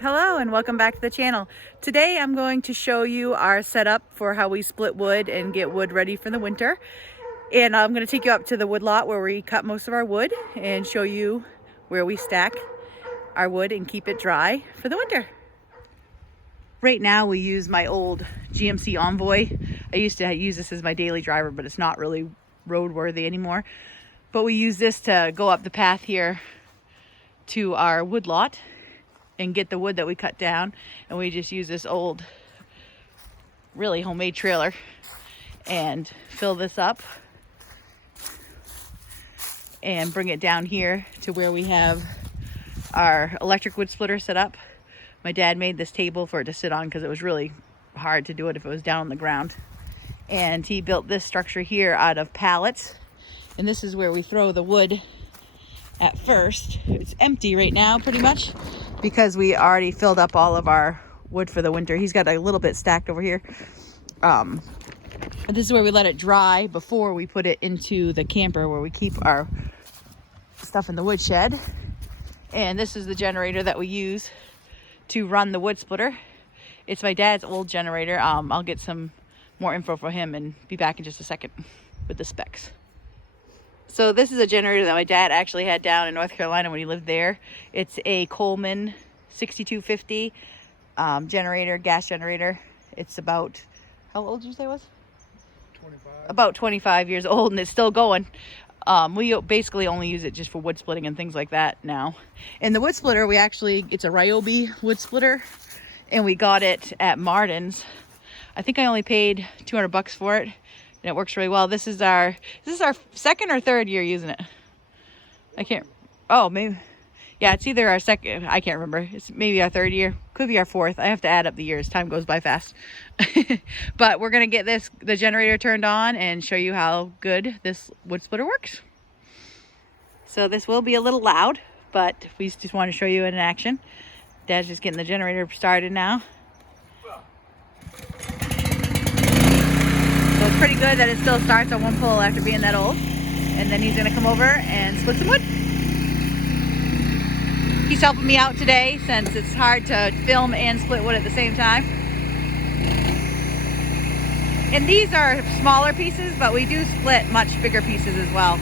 Hello and welcome back to the channel. Today I'm going to show you our setup for how we split wood and get wood ready for the winter. And I'm going to take you up to the wood lot where we cut most of our wood and show you where we stack our wood and keep it dry for the winter. Right now we use my old GMC Envoy. I used to use this as my daily driver, but it's not really roadworthy anymore. But we use this to go up the path here to our wood lot and get the wood that we cut down, and we just use this old really homemade trailer and fill this up and bring it down here to where we have our electric wood splitter set up. My dad made this table for it to sit on because it was really hard to do it if it was down on the ground, and he built this structure here out of pallets, and this is where we throw the wood at first. It's empty right now pretty much because we already filled up all of our wood for the winter. He's got a little bit stacked over here. This is where we let it dry before we put it into the camper where we keep our stuff in the woodshed. And this is the generator that we use to run the wood splitter. It's my dad's old generator. I'll get some more info for him and be back in just a second with the specs. So this is a generator that my dad actually had down in North Carolina when he lived there. It's a Coleman 6250 generator, gas generator. It's about, how old did you say it was? 25. About 25 years old, and it's still going. We basically only use it just for wood splitting and things like that now. And the wood splitter, it's a Ryobi wood splitter, and we got it at Martin's. I think I only paid $200 for it. And it works really well. This is our second or third year using it. Maybe. Yeah, it's either our second, I can't remember. It's maybe our third year. Could be our fourth. I have to add up the years. Time goes by fast. But we're going to get the generator turned on and show you how good this wood splitter works. So this will be a little loud, but we just want to show you in action. Dad's just getting the generator started now. So it's pretty good that it still starts on one pull after being that old. And then he's gonna come over and split some wood. He's helping me out today since it's hard to film and split wood at the same time. And these are smaller pieces, but we do split much bigger pieces as well.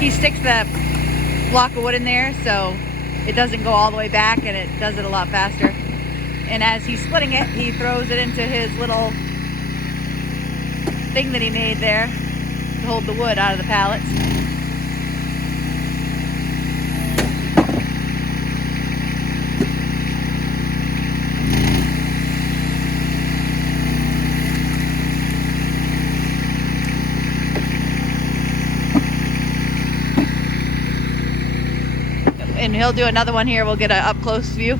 He sticks the block of wood in there so it doesn't go all the way back, and it does it a lot faster. And as he's splitting it, he throws it into his little thing that he made there to hold the wood out of the pallets. And he'll do another one here. We'll get an up close view.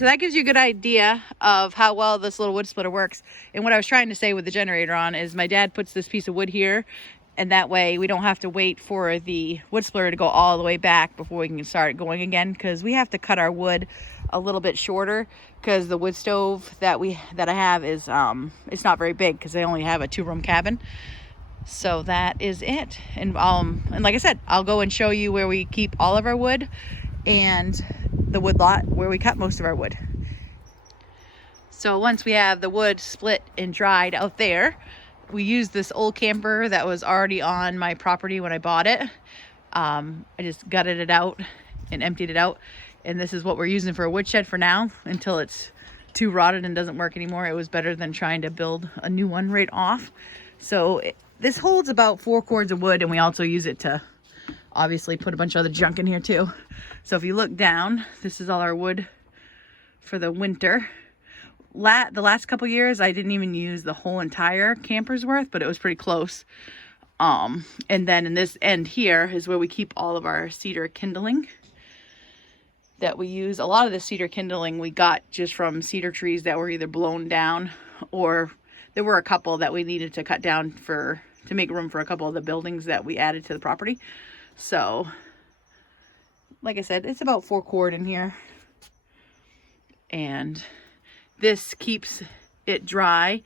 So that gives you a good idea of how well this little wood splitter works. And what I was trying to say with the generator on is my dad puts this piece of wood here, and that way we don't have to wait for the wood splitter to go all the way back before we can start going again, because we have to cut our wood a little bit shorter because the wood stove that I have is it's not very big because they only have a 2-room cabin. So that is it. And like I said, I'll go and show you where we keep all of our wood and the wood lot where we cut most of our wood. So once we have the wood split and dried out there, we used this old camper that was already on my property when I bought it. I just gutted it out and emptied it out. And this is what we're using for a woodshed for now until it's too rotted and doesn't work anymore. It was better than trying to build a new one right off. So this holds about 4 cords of wood, and we also use it to obviously put a bunch of other junk in here too. So if you look down, this is all our wood for the winter. The last couple years I didn't even use the whole entire camper's worth, but it was pretty close. And then in this end here is where we keep all of our cedar kindling that we use. A lot of the cedar kindling we got just from cedar trees that were either blown down, or there were a couple that we needed to cut down to make room for a couple of the buildings that we added to the property. So like I said, it's about 4 cord in here, and this keeps it dry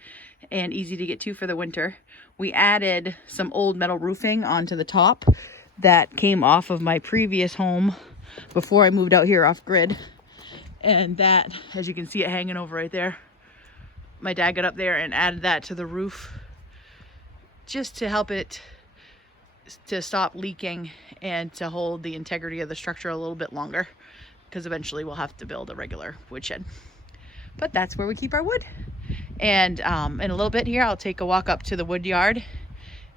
and easy to get to for the winter. We added some old metal roofing onto the top that came off of my previous home before I moved out here off grid. And that, as you can see it hanging over right there, my dad got up there and added that to the roof just to help it to stop leaking and to hold the integrity of the structure a little bit longer, because eventually we'll have to build a regular woodshed. But that's where we keep our wood. And in a little bit here, I'll take a walk up to the wood yard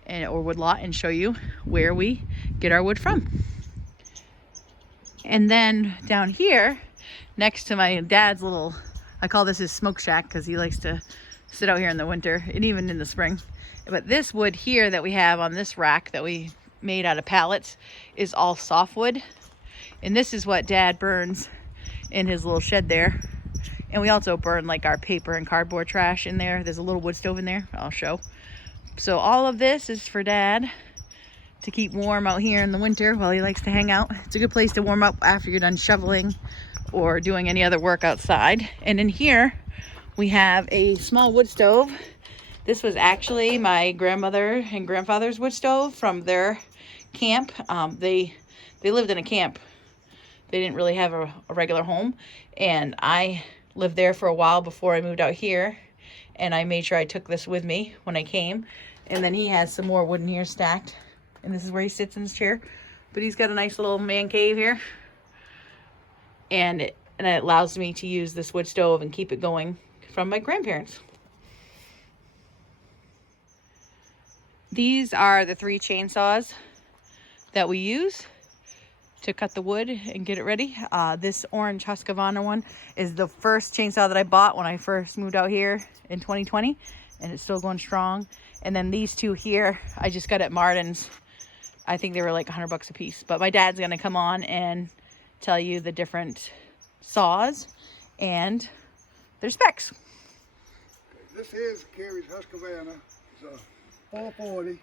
or wood lot and show you where we get our wood from. And then down here, next to my dad's little, I call this his smoke shack because he likes to sit out here in the winter and even in the spring. But this wood here that we have on this rack that we made out of pallets is all softwood. And this is what Dad burns in his little shed there. And we also burn like our paper and cardboard trash in there. There's a little wood stove in there, I'll show. So all of this is for Dad to keep warm out here in the winter while he likes to hang out. It's a good place to warm up after you're done shoveling or doing any other work outside. And in here, we have a small wood stove. This was actually my grandmother and grandfather's wood stove from their camp. They lived in a camp. They didn't really have a regular home. And I lived there for a while before I moved out here. And I made sure I took this with me when I came. And then he has some more wood in here stacked. And this is where he sits in his chair. But he's got a nice little man cave here. And it allows me to use this wood stove and keep it going from my grandparents. These are the 3 chainsaws that we use to cut the wood and get it ready. This orange Husqvarna one is the first chainsaw that I bought when I first moved out here in 2020, and it's still going strong. And then these 2 here, I just got at Martin's. I think they were like $100 a piece. But my dad's gonna come on and tell you the different saws and their specs. This is Carrie's Husqvarna. It's a 440. It's,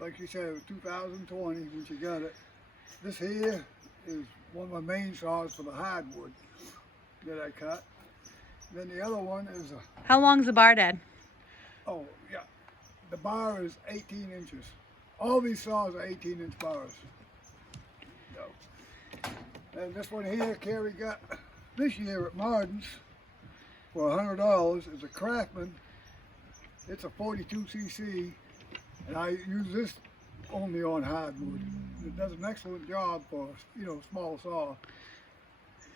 like you said, it was 2020 when she got it. This here is one of my main saws for the hardwood that I cut. Then the other one is a... How long's the bar, Dad? Oh, yeah. The bar is 18 inches. All these saws are 18-inch bars. So. And this one here, Carrie got this year at Martin's for $100. It's a Craftsman. It's a 42cc, and I use this only on hardwood. It does an excellent job for, small saw.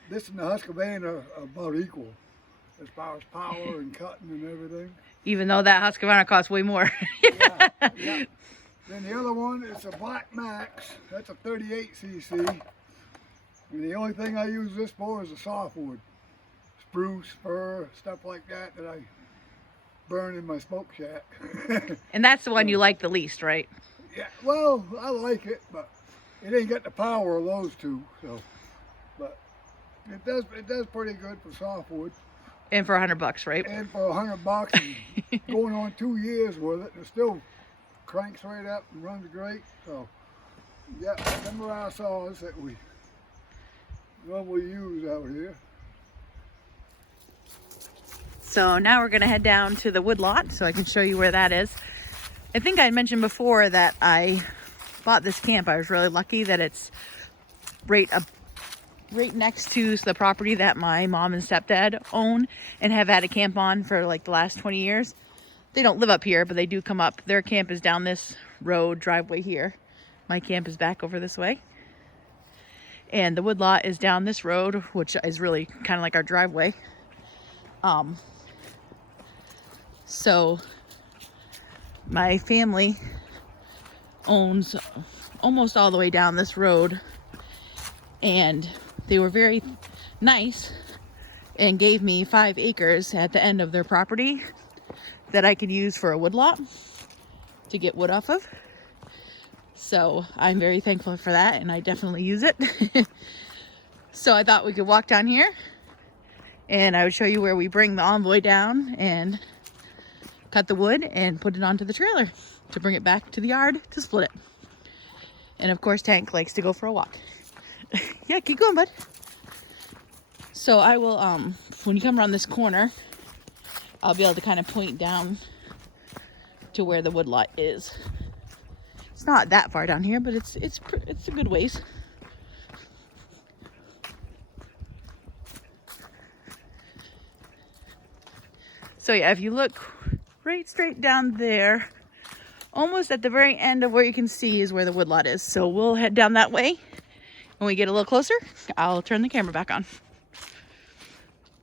This and the Husqvarna are about equal as far as power and cutting and everything. Even though that Husqvarna costs way more. Yeah. Then the other one is a Black Max. That's a 38cc. And the only thing I use this for is a softwood. Spruce, fir, stuff like that I burn in my smoke shack. And that's the one you like the least, right? Yeah, well, I like it, but it ain't got the power of those 2. So, but It does pretty good for softwood. And for $100, right? And for $100 and going on 2 years with it, it still cranks right up and runs great. So yeah, them are our saws that we normally use out here. So now we're gonna head down to the wood lot so I can show you where that is. I think I mentioned before that I bought this camp. I was really lucky that it's right next to the property that my mom and stepdad own and have had a camp on for like the last 20 years. They don't live up here, but they do come up. Their camp is down this road driveway here. My camp is back over this way. And the wood lot is down this road, which is really kind of like our driveway. So my family owns almost all the way down this road, and they were very nice and gave me 5 acres at the end of their property that I could use for a wood lot to get wood off of. So I'm very thankful for that, and I definitely use it. So I thought we could walk down here and I would show you where we bring the envoy down and cut the wood and put it onto the trailer to bring it back to the yard to split it. And of course, Tank likes to go for a walk. Yeah, keep going, bud. So I will, when you come around this corner, I'll be able to kind of point down to where the wood lot is. It's not that far down here, but it's a good ways. So yeah, if you look right straight down there, almost at the very end of where you can see is where the wood lot is. So we'll head down that way. When we get a little closer, I'll turn the camera back on.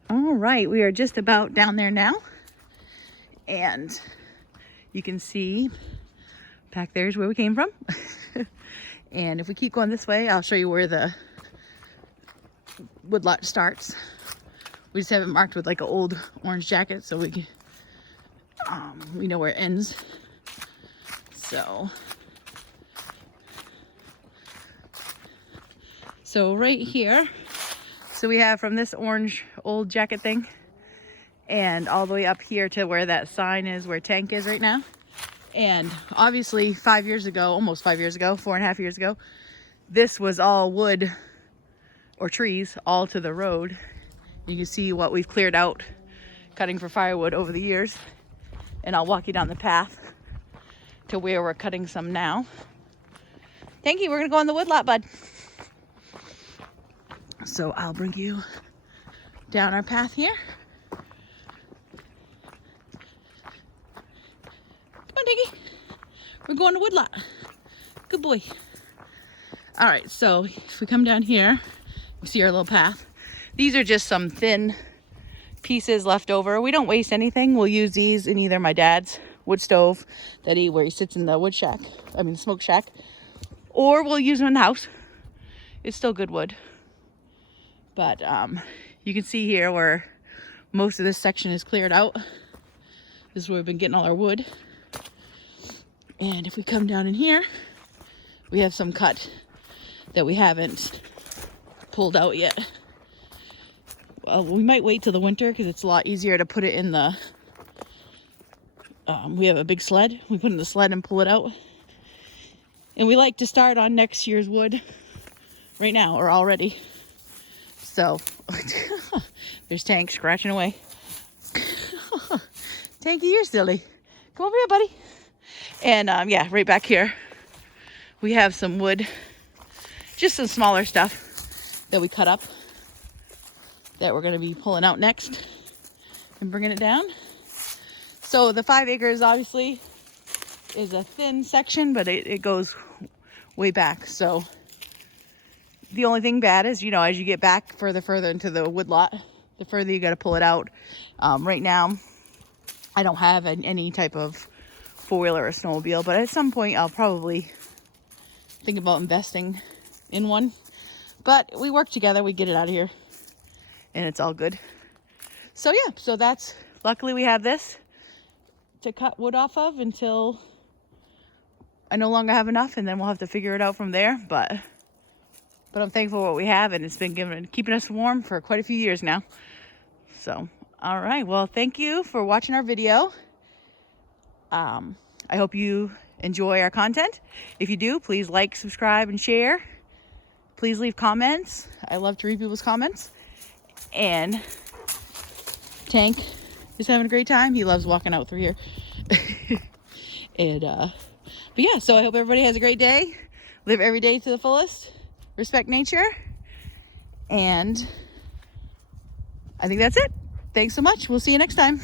All right, we are just about down there now. And you can see back there is where we came from. And if we keep going this way, I'll show you where the wood lot starts. We just have it marked with like an old orange jacket so we know where it ends. So right here, so we have from this orange old jacket thing and all the way up here to where that sign is, where Tank is right now. And obviously 5 years ago, almost 5 years ago, 4.5 years ago, this was all wood or trees all to the road. You can see what we've cleared out cutting for firewood over the years. And I'll walk you down the path to where we're cutting some now. Thank you, we're gonna go on the wood lot, bud. So I'll bring you down our path here. Come on, Diggy. We're going to wood lot. Good boy. All right, so if we come down here, we see our little path. These are just some thin pieces left over. We don't waste anything. We'll use these in either my dad's wood stove where he sits in the smoke shack, or we'll use them in the house. It's still good wood. But you can see here where most of this section is cleared out. This is where we've been getting all our wood. And if we come down in here, we have some cut that we haven't pulled out yet. Well, we might wait till the winter because it's a lot easier to put it in the, we have a big sled. We put it in the sled and pull it out. And we like to start on next year's wood right now or already. So there's Tank scratching away. Tanky, you're silly. Come over here, buddy. And yeah, right back here, we have some wood, just some smaller stuff that we cut up that we're going to be pulling out next and bringing it down. So the 5 acres obviously is a thin section, but it goes way back. So the only thing bad is, as you get back further into the wood lot, the further you got to pull it out. Right now, I don't have any type of four-wheeler or snowmobile, but at some point I'll probably think about investing in one. But we work together, we get it out of here, and it's all good. So yeah, so that's, luckily we have this to cut wood off of until I no longer have enough, and then we'll have to figure it out from there. But but I'm thankful for what we have, and it's been keeping us warm for quite a few years now. So, all right. Well, thank you for watching our video. I hope you enjoy our content. If you do, please like, subscribe, and share. Please leave comments. I love to read people's comments. And Tank is having a great time. He loves walking out through here. And but yeah, so I hope everybody has a great day. Live every day to the fullest. Respect nature. And I think that's it. Thanks so much. We'll see you next time.